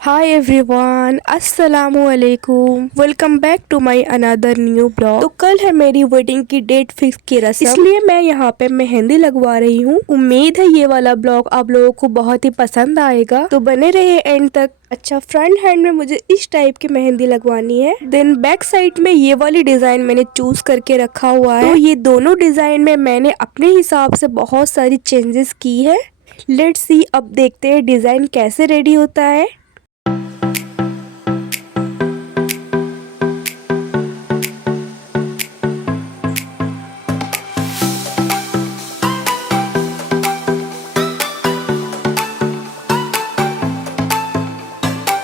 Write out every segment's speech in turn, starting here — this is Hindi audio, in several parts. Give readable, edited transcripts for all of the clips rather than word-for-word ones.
हाय एवरीवन, अस्सलामु अलैकुम। Welcome back to my another new blog. तो कल है मेरी वेडिंग की डेट फिक्स की रस्म, इसलिए मैं यहाँ पे मेहंदी लगवा रही हूँ। उम्मीद है ये वाला ब्लॉग आप लोगों को बहुत ही पसंद आएगा, तो बने रहिए एंड तक। अच्छा, फ्रंट हैंड में मुझे इस टाइप की मेहंदी लगवानी है। देन बैक साइड में ये वाली डिजाइन मैंने चूज करके रखा हुआ है। तो ये दोनों डिजाइन में मैंने अपने हिसाब से बहुत सारी चेंजेस की है। लेट्स सी, अब देखते हैं डिजाइन कैसे रेडी होता है।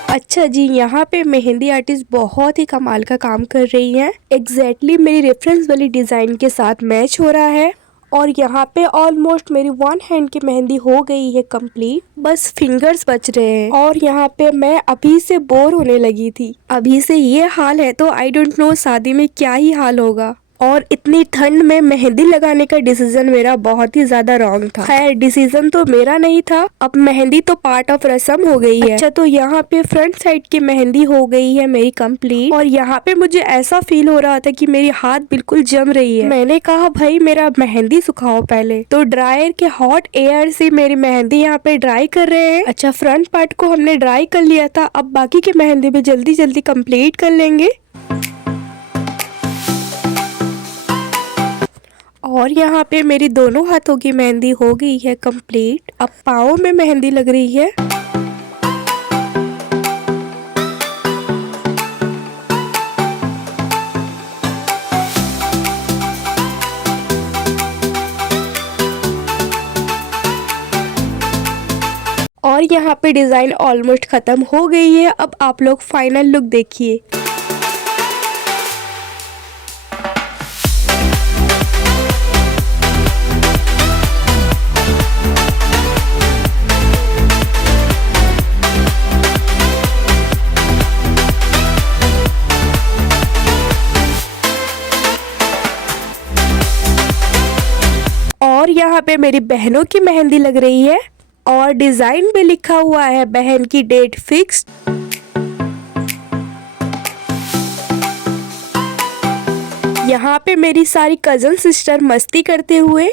अच्छा जी, यहाँ पे मेहंदी आर्टिस्ट बहुत ही कमाल का काम कर रही हैं। एग्जैक्टली मेरी रेफरेंस वाली डिजाइन के साथ मैच हो रहा है। और यहाँ पे ऑलमोस्ट मेरी वन हैंड की मेहंदी हो गई है कंप्लीट, बस फिंगर्स बच रहे हैं। और यहाँ पे मैं अभी से बोर होने लगी थी। अभी से ये हाल है तो आई डोंट नो शादी में क्या ही हाल होगा। और इतनी ठंड में मेहंदी लगाने का डिसीजन मेरा बहुत ही ज्यादा रॉन्ग था। खैर, डिसीजन तो मेरा नहीं था, अब मेहंदी तो पार्ट ऑफ रस्म हो गई है। अच्छा, तो यहाँ पे फ्रंट साइड की मेहंदी हो गई है मेरी कंप्लीट। और यहाँ पे मुझे ऐसा फील हो रहा था कि मेरी हाथ बिल्कुल जम रही है। मैंने कहा भाई मेरा मेहंदी सुखाओ पहले, तो ड्रायर के हॉट एयर से मेरी मेहंदी यहाँ पे ड्राई कर रहे हैं। अच्छा, फ्रंट पार्ट को हमने ड्राई कर लिया था, अब बाकी की मेहंदी भी जल्दी जल्दी कंप्लीट कर लेंगे। और यहाँ पे मेरी दोनों हाथों की मेहंदी हो गई है कंप्लीट। अब पाँव में मेहंदी लग रही है। और यहाँ पे डिजाइन ऑलमोस्ट खत्म हो गई है। अब आप लोग फाइनल लुक देखिए। और यहाँ पे मेरी बहनों की मेहंदी लग रही है और डिजाइन पे लिखा हुआ है बहन की डेट फिक्स। यहाँ पे मेरी सारी कजन सिस्टर मस्ती करते हुए।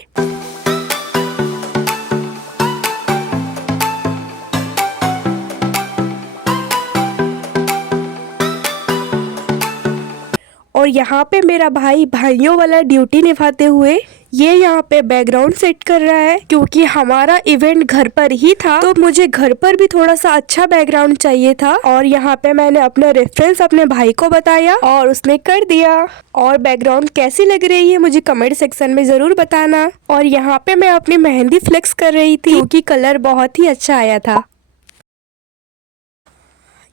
और यहाँ पे मेरा भाई भाइयों वाला ड्यूटी निभाते हुए ये यहाँ पे बैकग्राउंड सेट कर रहा है। क्योंकि हमारा इवेंट घर पर ही था तो मुझे घर पर भी थोड़ा सा अच्छा बैकग्राउंड चाहिए था। और यहाँ पे मैंने अपना रेफरेंस अपने भाई को बताया और उसने कर दिया। और बैकग्राउंड कैसी लग रही है मुझे कमेंट सेक्शन में जरूर बताना। और यहाँ पे मैं अपनी मेहंदी फ्लेक्स कर रही थी क्योंकि कलर बहुत ही अच्छा आया था।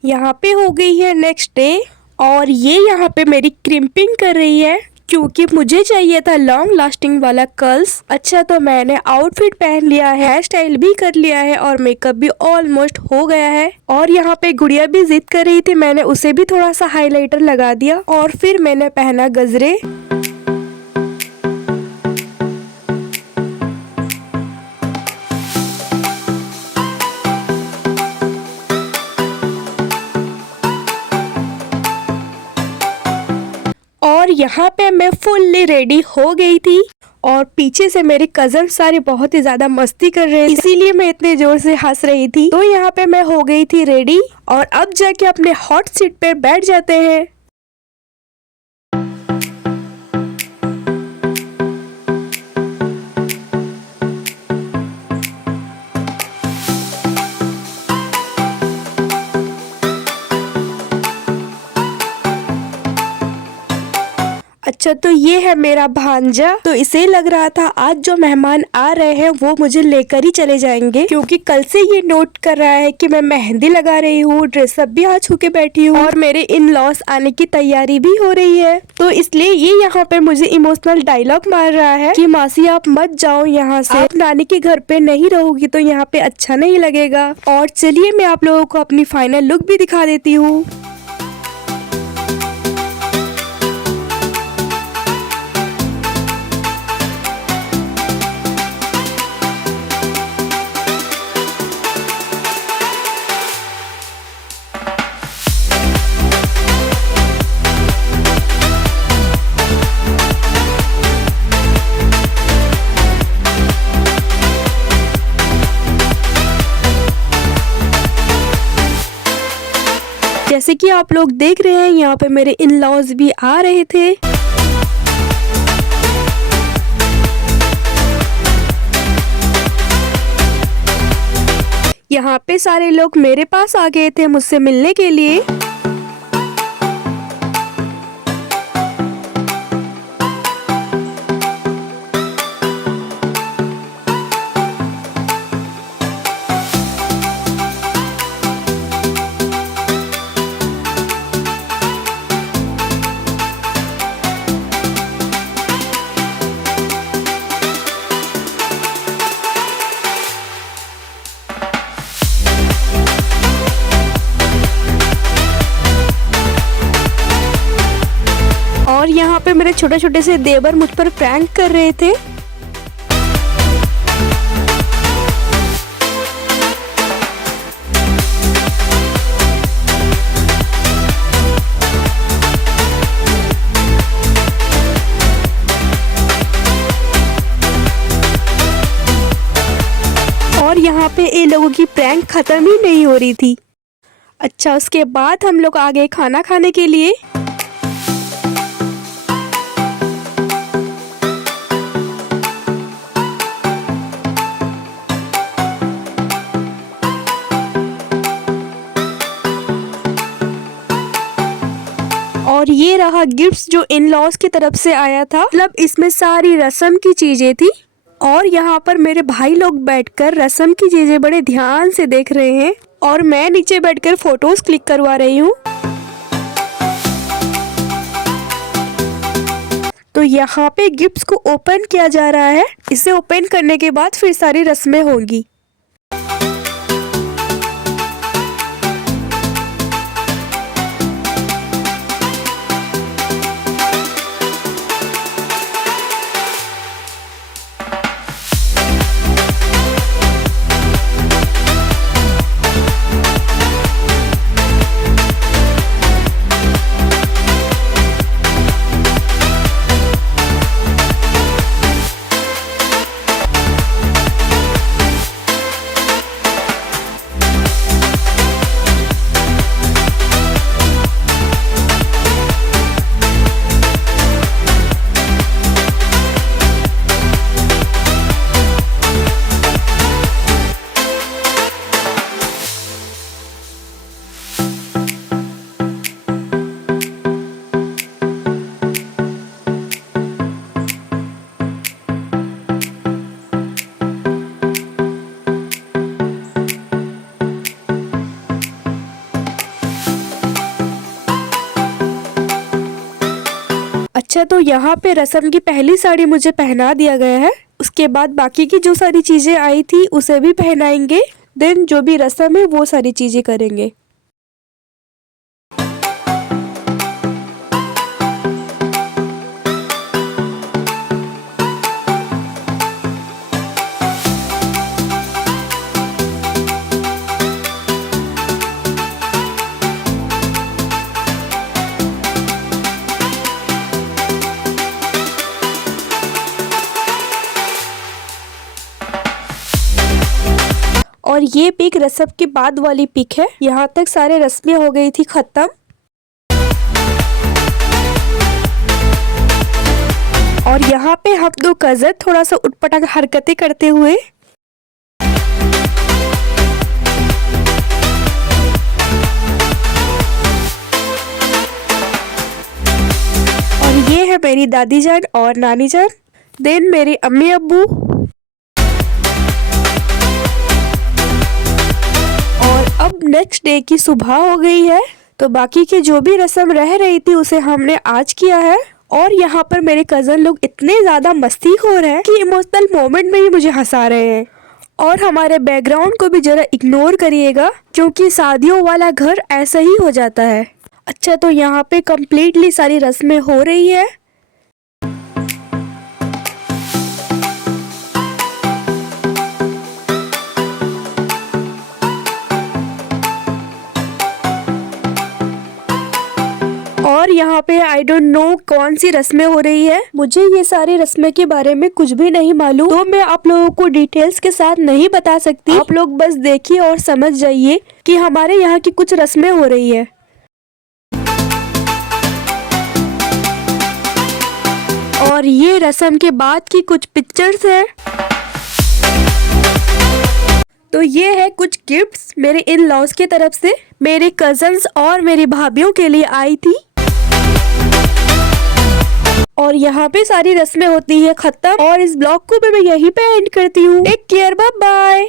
यहाँ पे हो गई है नेक्स्ट डे और ये यहाँ पे मेरी क्रिम्पिंग कर रही है क्योंकि मुझे चाहिए था लॉन्ग लास्टिंग वाला कर्ल्स। अच्छा, तो मैंने आउटफिट पहन लिया है, हेयर स्टाइल भी कर लिया है और मेकअप भी ऑलमोस्ट हो गया है। और यहाँ पे गुड़िया भी जिद कर रही थी, मैंने उसे भी थोड़ा सा हाइलाइटर लगा दिया और फिर मैंने पहना गजरे। और यहाँ पे मैं फुल्ली रेडी हो गई थी और पीछे से मेरे कजन सारे बहुत ही ज्यादा मस्ती कर रहे थे, इसीलिए मैं इतने जोर से हंस रही थी। तो यहाँ पे मैं हो गई थी रेडी और अब जाके अपने हॉट सीट पे बैठ जाते हैं। अच्छा, तो ये है मेरा भांजा। तो इसे लग रहा था आज जो मेहमान आ रहे हैं वो मुझे लेकर ही चले जाएंगे, क्योंकि कल से ये नोट कर रहा है कि मैं मेहंदी लगा रही हूँ, ड्रेसअप भी आज होके बैठी हूँ और मेरे इन लॉस आने की तैयारी भी हो रही है। तो इसलिए ये यहाँ पे मुझे इमोशनल डायलॉग मार रहा है कि मासी आप मत जाओ यहाँ से, आप नानी के घर पे नहीं रहोगी तो यहाँ पे अच्छा नहीं लगेगा। और चलिए मैं आप लोगों को अपनी फाइनल लुक भी दिखा देती हूँ। जैसे कि आप लोग देख रहे हैं यहाँ पे मेरे इन लॉज भी आ रहे थे। यहाँ पे सारे लोग मेरे पास आ गए थे मुझसे मिलने के लिए। और यहाँ पे मेरे छोटे छोटे से देवर मुझ पर प्रैंक कर रहे थे। और यहाँ पे ये लोगों की प्रैंक खत्म ही नहीं हो रही थी। अच्छा, उसके बाद हम लोग आ गए खाना खाने के लिए। और ये रहा गिफ्ट्स जो इन लॉज की तरफ से आया था। मतलब इसमें सारी रस्म की चीजें थी। और यहाँ पर मेरे भाई लोग बैठकर रस्म की चीजें बड़े ध्यान से देख रहे हैं और मैं नीचे बैठकर फोटोज क्लिक करवा रही हूँ। तो यहाँ पे गिफ्ट्स को ओपन किया जा रहा है। इसे ओपन करने के बाद फिर सारी रस्में होंगी। अच्छा, तो यहाँ पे रस्म की पहली साड़ी मुझे पहना दिया गया है। उसके बाद बाकी की जो सारी चीजें आई थी उसे भी पहनाएंगे। देन जो भी रस्म है वो सारी चीजें करेंगे। और ये पिक रस्म के बाद वाली पिक है। यहाँ तक सारे रस्में हो गई थी खत्म। और यहाँ पे हम दो कजन थोड़ा सा उटपटांग हरकतें करते हुए और ये है मेरी दादी जान और नानी जान। देन मेरे अम्मी अब्बू अब नेक्स्ट डे की सुबह हो गई है। तो बाकी के जो भी रस्म रह रही थी उसे हमने आज किया है। और यहाँ पर मेरे कजन लोग इतने ज्यादा मस्तीखोर हैं कि इमोशनल मोमेंट में ही मुझे हंसा रहे हैं। और हमारे बैकग्राउंड को भी जरा इग्नोर करिएगा क्योंकि शादियों वाला घर ऐसा ही हो जाता है। अच्छा, तो यहाँ पे कम्प्लीटली सारी रस्में हो रही है। और यहाँ पे आई डोंट नो कौन सी रस्में हो रही है। मुझे ये सारी रस्में के बारे में कुछ भी नहीं मालूम, तो मैं आप लोगों को डिटेल्स के साथ नहीं बता सकती। आप लोग बस देखिए और समझ जाइए कि हमारे यहाँ की कुछ रस्में हो रही है। और ये रस्म के बाद की कुछ पिक्चर्स हैं। तो ये है कुछ गिफ्ट्स मेरे इन लॉज की तरफ से, मेरे कजन्स और मेरी भाभीियों के लिए आई थी। और यहाँ पे सारी रस्में होती है खत्म और इस ब्लॉग को भी मैं यहीं पे एंड करती हूँ। Take care, bye bye.